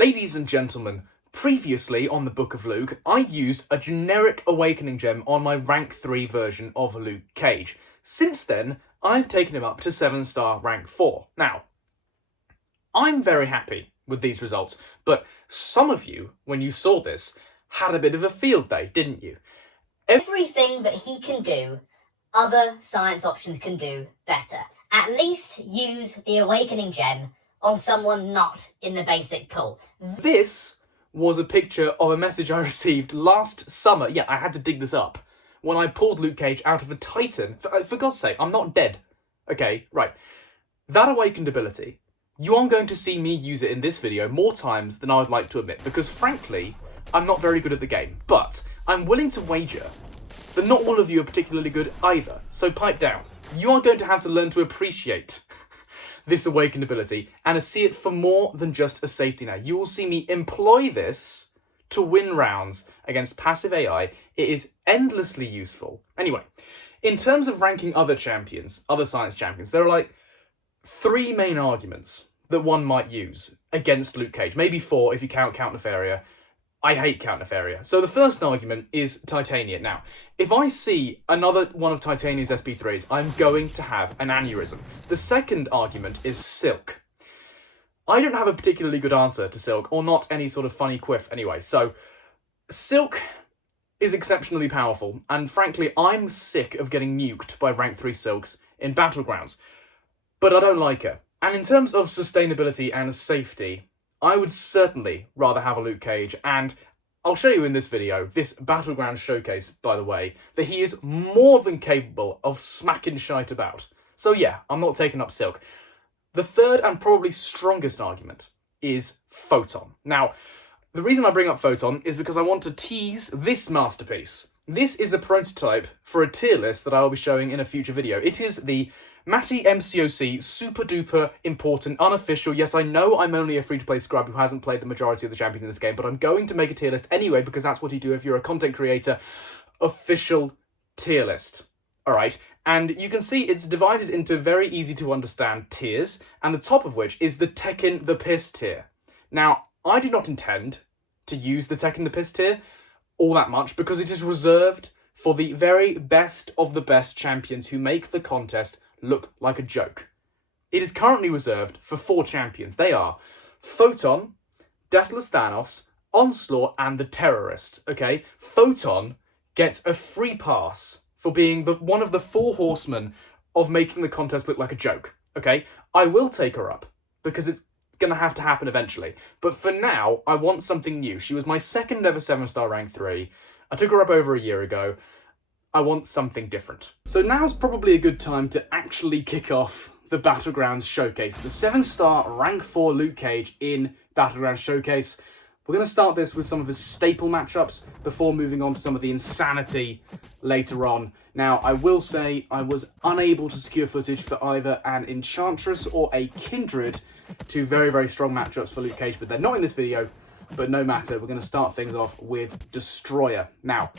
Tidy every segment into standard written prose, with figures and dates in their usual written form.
Ladies and gentlemen, previously on the Book of Luke, I used a generic Awakening Gem on my rank 3 version of Luke Cage. Since then, I've taken him up to 7-star rank 4. Now, I'm very happy with these results, but some of you, when you saw this, had a bit of a field day, didn't you? Everything that he can do, other science options can do better. At least use the Awakening Gem on someone not in the basic pool. This was a picture of a message I received last summer. Yeah, I had to dig this up. When I pulled Luke Cage out of a Titan. For God's sake, I'm not dead. Okay, right. That awakened ability, you are going to see me use it in this video more times than I would like to admit, because frankly, I'm not very good at the game. But I'm willing to wager that not all of you are particularly good either. So pipe down. You are going to have to learn to appreciate this awakened ability and to see it for more than just a safety net. You will see me employ this to win rounds against passive AI. It is endlessly useful. Anyway, in terms of ranking other champions, other science champions, there are like 3 main arguments that one might use against Luke Cage. Maybe 4 if you count Nefaria. I hate Count Nefaria. So the first argument is Titania. Now, if I see another one of Titania's SP3s, I'm going to have an aneurysm. The second argument is Silk. I don't have a particularly good answer to Silk, or not any sort of funny quiff anyway. So, Silk is exceptionally powerful, and frankly, I'm sick of getting nuked by rank 3 Silks in Battlegrounds. But I don't like her. And in terms of sustainability and safety, I would certainly rather have a Luke Cage, and I'll show you in this video, this Battlegrounds showcase, by the way, that he is more than capable of smacking shite about. So yeah, I'm not taking up Silk. The third and probably strongest argument is Photon. Now, the reason I bring up Photon is because I want to tease this masterpiece. This is a prototype for a tier list that I will be showing in a future video. It is the Matty MCOC, super duper important, unofficial. Yes, I know I'm only a free-to-play scrub who hasn't played the majority of the champions in this game, but I'm going to make a tier list anyway because that's what you do if you're a content creator. Official tier list. Alright, and you can see it's divided into very easy to understand tiers, and the top of which is the Tekken the Piss tier. Now, I do not intend to use the Tekken the Piss tier all that much because it is reserved for the very best of the best champions who make the contest look like a joke. It is currently reserved for 4 champions. They are Photon, Deathless Thanos, Onslaught, and the Terrorist. Okay, Photon gets a free pass for being one of the 4 horsemen of making the contest look like a joke. Okay, I will take her up because it's going to have to happen eventually. But for now, I want something new. She was my second ever 7-star rank 3. I took her up over a year ago. I want something different. So now's probably a good time to actually kick off the Battlegrounds Showcase. The 7-star rank 4 Luke Cage in Battlegrounds Showcase. We're going to start this with some of his staple matchups before moving on to some of the insanity later on. Now, I will say I was unable to secure footage for either an Enchantress or a Kindred, 2 very, very strong matchups for Luke Cage, but they're not in this video. But no matter, we're going to start things off with Destroyer. Now,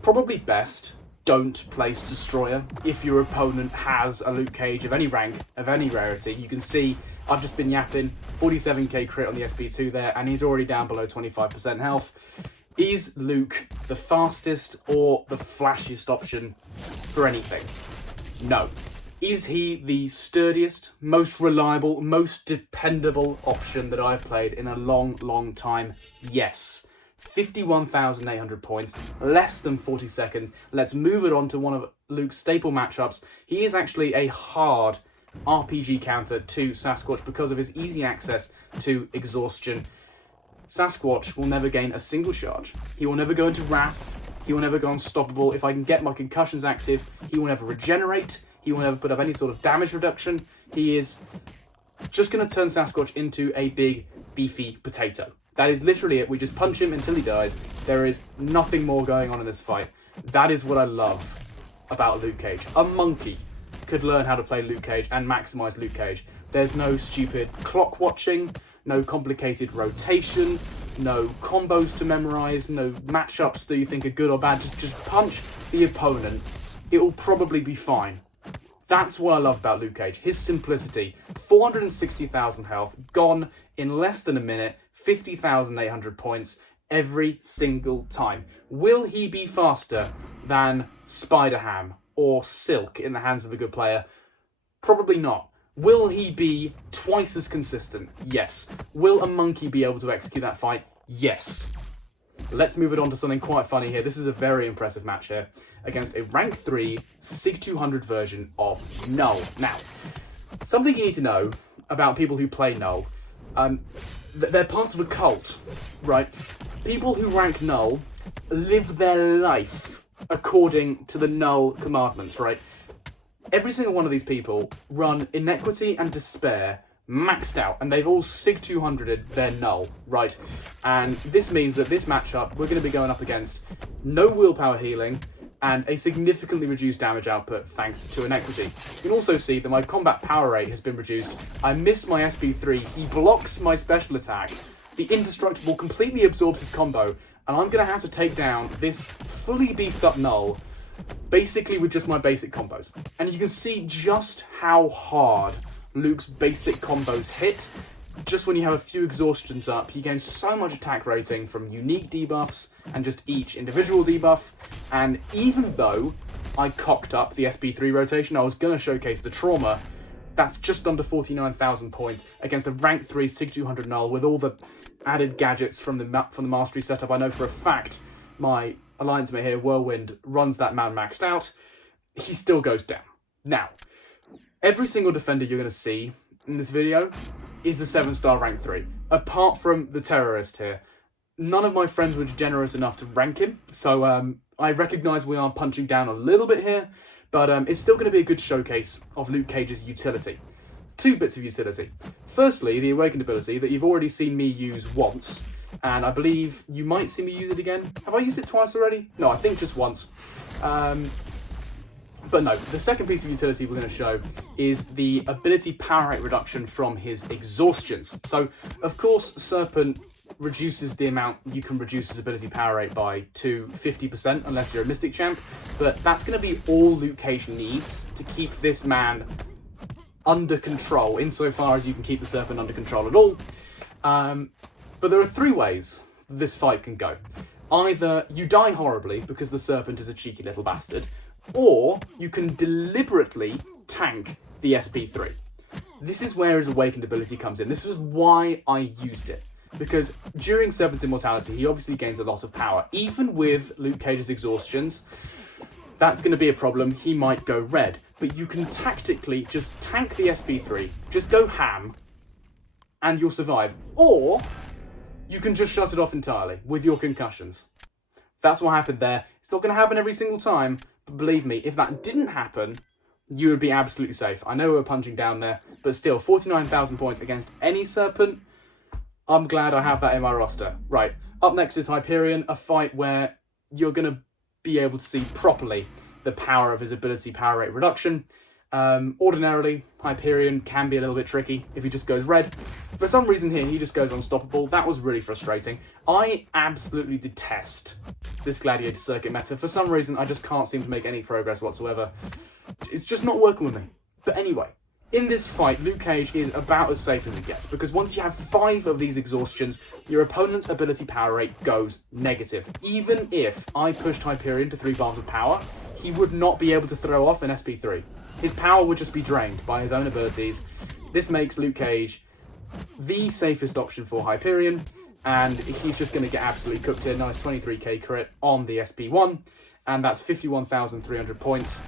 probably best, don't place Destroyer if your opponent has a Luke Cage of any rank, of any rarity. You can see I've just been yapping, 47k crit on the SP2 there, and he's already down below 25% health. Is Luke the fastest or the flashiest option for anything? No. Is he the sturdiest, most reliable, most dependable option that I've played in a long, long time? Yes. 51,800 points, less than 40 seconds. Let's move it on to one of Luke's staple matchups. He is actually a hard RPG counter to Sasquatch because of his easy access to exhaustion. Sasquatch will never gain a single charge. He will never go into Wrath. He will never go unstoppable. If I can get my concussions active, he will never regenerate. He will never put up any sort of damage reduction. He is just going to turn Sasquatch into a big, beefy potato. That is literally it. We just punch him until he dies. There is nothing more going on in this fight. That is what I love about Luke Cage. A monkey could learn how to play Luke Cage and maximize Luke Cage. There's no stupid clock watching, no complicated rotation, no combos to memorize, no matchups that you think are good or bad. Just punch the opponent. It will probably be fine. That's what I love about Luke Cage. His simplicity. 460,000 health, gone in less than a minute, 50,800 points every single time. Will he be faster than Spider-Ham or Silk in the hands of a good player? Probably not. Will he be twice as consistent? Yes. Will a monkey be able to execute that fight? Yes. Let's move it on to something quite funny here. This is a very impressive match here against a rank 3 SIG 200 version of Knull. Now, something you need to know about people who play Knull, they're parts of a cult, right? People who rank Knull live their life according to the Knull commandments, right? Every single one of these people run Inequity and Despair maxed out, and they've all SIG 200'd their Knull, right? And this means that this matchup, we're going to be going up against no willpower healing and a significantly reduced damage output thanks to Inequity. You can also see that my combat power rate has been reduced. I miss my SP3, he blocks my special attack, the Indestructible completely absorbs his combo, and I'm going to have to take down this fully beefed up Knull basically with just my basic combos. And you can see just how hard Luke's basic combos hit. Just when you have a few exhaustions up, you gain so much attack rating from unique debuffs and just each individual debuff. And even though I cocked up the SP3 rotation, I was going to showcase the trauma, that's just under 49,000 points against a rank 3 SIG 200 Knull with all the added gadgets from the mastery setup. I know for a fact my alliance mate here, Whirlwind, runs that man maxed out. He still goes down. Now, every single defender you're going to see in this video is a 7-star rank 3. Apart from the terrorist here, none of my friends were generous enough to rank him, so I recognise we are punching down a little bit here, but it's still going to be a good showcase of Luke Cage's utility. 2 bits of utility. Firstly, the Awakened ability that you've already seen me use once, and I believe you might see me use it again. Have I used it twice already? No, I think just once. But no, the second piece of utility we're going to show is the ability power rate reduction from his exhaustions. So, of course, Serpent reduces the amount you can reduce his ability power rate by to 50% unless you're a Mystic Champ, but that's going to be all Luke Cage needs to keep this man under control, insofar as you can keep the Serpent under control at all. But there are 3 ways this fight can go. Either you die horribly because the Serpent is a cheeky little bastard, or you can deliberately tank the SP3. This is where his Awakened ability comes in. This is why I used it. Because during Serpent's immortality, he obviously gains a lot of power. Even with Luke Cage's exhaustions, that's going to be a problem. He might go red. But you can tactically just tank the SP3, just go ham, and you'll survive. Or you can just shut it off entirely with your concussions. That's what happened there. It's not going to happen every single time, but believe me, if that didn't happen, you would be absolutely safe. I know we're punching down there, but still, 49,000 points against any Serpent. I'm glad I have that in my roster. Right, up next is Hyperion, a fight where you're going to be able to see properly the power of his ability power rate reduction. Ordinarily, Hyperion can be a little bit tricky if he just goes red. For some reason here, he just goes unstoppable. That was really frustrating. I absolutely detest this Gladiator Circuit meta. For some reason, I just can't seem to make any progress whatsoever. It's just not working with me. But anyway, in this fight, Luke Cage is about as safe as it gets, because once you have 5 of these exhaustions, your opponent's ability power rate goes negative. Even if I pushed Hyperion to 3 bars of power, he would not be able to throw off an SP3. His power would just be drained by his own abilities. This makes Luke Cage the safest option for Hyperion, and he's just going to get absolutely cooked here. Nice 23k crit on the SP1, and that's 51,300 points.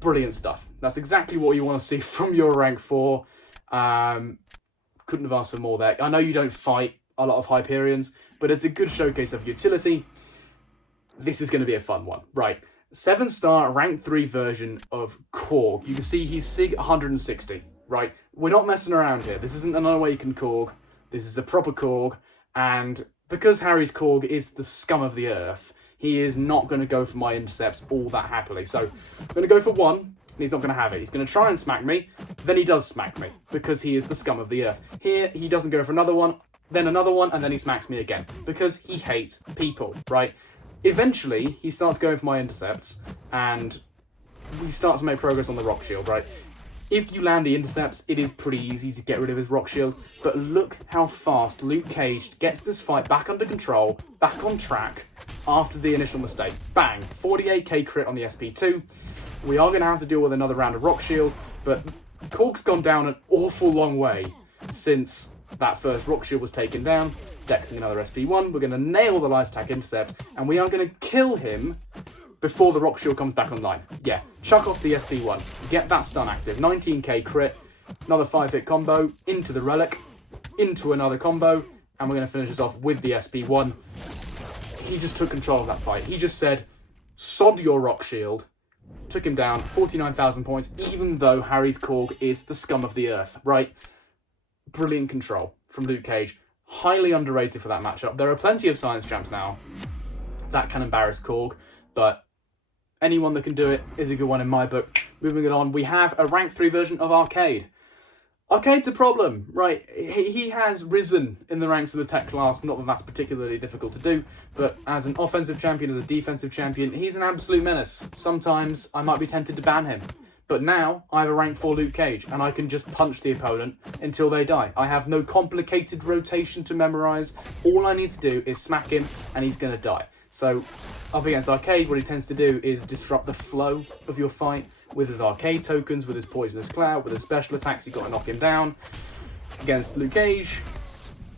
Brilliant stuff. That's exactly what you want to see from your rank 4. Couldn't have asked for more there. I know you don't fight a lot of Hyperions, but it's a good showcase of utility. This is going to be a fun one. Right. 7-star rank 3 version of Korg. You can see he's SIG 160, right? We're not messing around here. This isn't an unawakened Korg. This is a proper Korg. And because Harry's Korg is the scum of the earth, he is not going to go for my intercepts all that happily. So I'm going to go for 1, and he's not going to have it. He's going to try and smack me. Then he does smack me, because he is the scum of the earth. Here, he doesn't go for another one, then another one, and then he smacks me again, because he hates people, right? Eventually, he starts going for my intercepts, and we start to make progress on the rock shield, right? If you land the intercepts, it is pretty easy to get rid of his rock shield, but look how fast Luke Cage gets this fight back under control, back on track, after the initial mistake. Bang! 48k crit on the SP2. We are going to have to deal with another round of rock shield, but Korg's gone down an awful long way since that first rock shield was taken down. Dexing another SP1, we're going to nail the light attack intercept, and we are going to kill him before the rock shield comes back online. Yeah, chuck off the SP1, get that stun active, 19k crit, another 5-hit combo, into the relic, into another combo, and we're going to finish this off with the SP1. He just took control of that fight. He just said, sod your rock shield, took him down, 49,000 points, even though Harry's Korg is the scum of the earth, right? Brilliant control from Luke Cage. Highly underrated for that matchup. There are plenty of science champs now that can embarrass Korg, but anyone that can do it is a good one in my book. Moving it on, we have a rank 3 version of Arcade. Arcade's a problem, right? He has risen in the ranks of the tech class, not that that's particularly difficult to do, but as an offensive champion, as a defensive champion, he's an absolute menace. Sometimes I might be tempted to ban him. But now, I have a rank 4 Luke Cage, and I can just punch the opponent until they die. I have no complicated rotation to memorise. All I need to do is smack him, and he's going to die. So, up against Arcade, what he tends to do is disrupt the flow of your fight with his Arcade tokens, with his Poisonous Cloud, with his special attacks, you've got to knock him down. Against Luke Cage,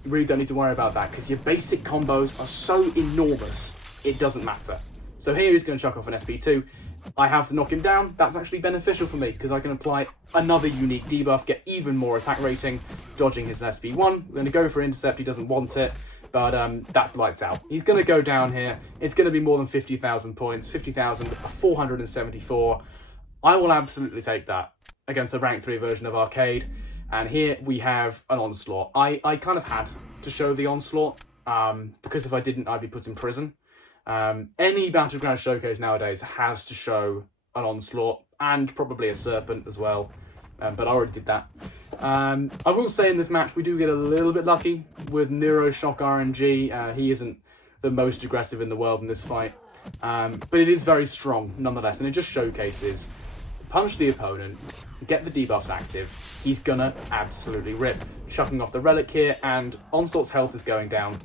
you really don't need to worry about that, because your basic combos are so enormous, it doesn't matter. So here he's going to chuck off an SP2. I have to knock him down. That's actually beneficial for me, because I can apply another unique debuff, get even more attack rating, dodging his SP1. We're going to go for intercept, he doesn't want it. But that's lights out. He's going to go down here. It's going to be more than 50,000 points. 50,474. I will absolutely take that against the rank 3 version of Arcade. And here we have an Onslaught. I kind of had to show the Onslaught, because if I didn't, I'd be put in prison. Any Battlegrounds showcase nowadays has to show an Onslaught, and probably a Serpent as well. But I already did that. I will say in this match we do get a little bit lucky with Neuroshock RNG. He isn't the most aggressive in the world in this fight, but it is very strong nonetheless, and it just showcases punch the opponent, get the debuffs active, he's gonna absolutely rip. Chucking off the relic here, and Onslaught's health is going down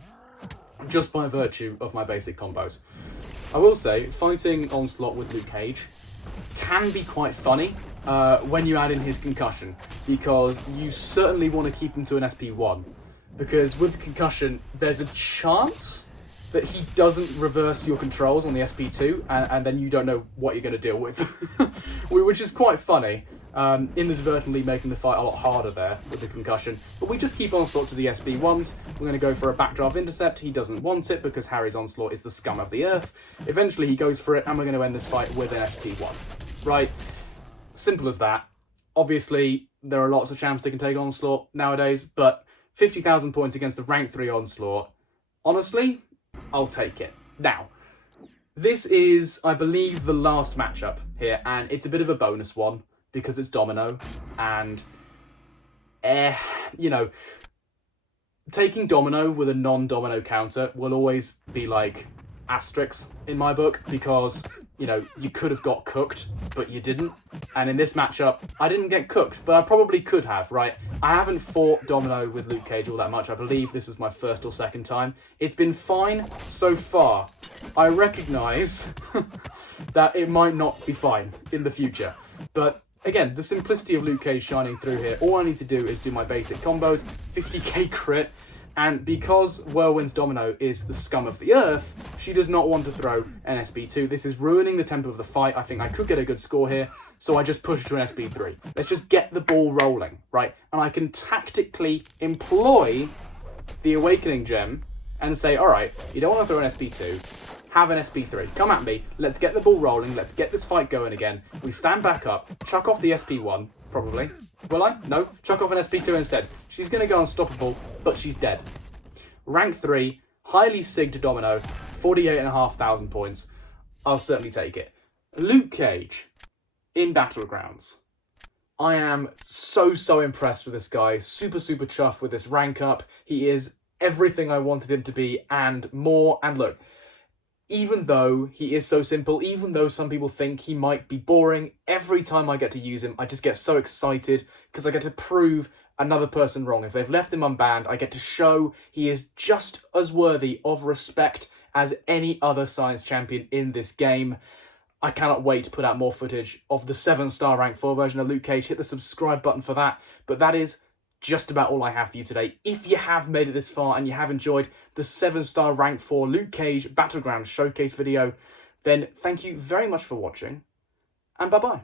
just by virtue of my basic combos. I will say, fighting Onslaught with Luke Cage can be quite funny when you add in his concussion, because you certainly want to keep him to an SP1, because with concussion there's a chance that he doesn't reverse your controls on the SP2, and then you don't know what you're going to deal with, which is quite funny, inadvertently making the fight a lot harder there with the concussion. But we just keep Onslaught to the SP1s. We're going to go for a backdraft intercept. He doesn't want it because Harry's Onslaught is the scum of the earth. Eventually he goes for it, and we're going to end this fight with an SP1. Right? Simple as that. Obviously, there are lots of champs that can take Onslaught nowadays, but 50,000 points against the rank 3 Onslaught, honestly, I'll take it. Now, this is, I believe, the last matchup here, and it's a bit of a bonus one because it's Domino, and, you know, taking Domino with a non-Domino counter will always be like asterisks in my book, because, you know, you could have got cooked, but you didn't. And in this matchup, I didn't get cooked, but I probably could have, right? I haven't fought Domino with Luke Cage all that much. I believe this was my first or second time. It's been fine so far. I recognise that it might not be fine in the future. But again, the simplicity of Luke Cage shining through here. All I need to do is do my basic combos, 50k crit, and because Whirlwind's Domino is the scum of the earth, she does not want to throw an SP2. This is ruining the tempo of the fight. I think I could get a good score here, so I just push it to an SP3. Let's just get the ball rolling, right? And I can tactically employ the Awakening Gem and say, all right, you don't want to throw an SP2, have an SP3. Come at me, let's get the ball rolling, let's get this fight going again. We stand back up, chuck off the SP1, probably. Will I? No. Chuck off an SP2 instead. She's going to go unstoppable, but she's dead. Rank 3, highly sigged Domino, 48,500 points. I'll certainly take it. Luke Cage in Battlegrounds. I am so impressed with this guy. Super chuffed with this rank up. He is everything I wanted him to be and more. And look, even though he is so simple, even though some people think he might be boring, every time I get to use him, I just get so excited because I get to prove another person wrong. If they've left him unbanned, I get to show he is just as worthy of respect as any other science champion in this game. I cannot wait to put out more footage of the 7-star rank 4 version of Luke Cage. Hit the subscribe button for that. But that is just about all I have for you today. If you have made it this far and you have enjoyed the 7-star rank 4 Luke Cage Battlegrounds showcase video, then thank you very much for watching, and bye-bye.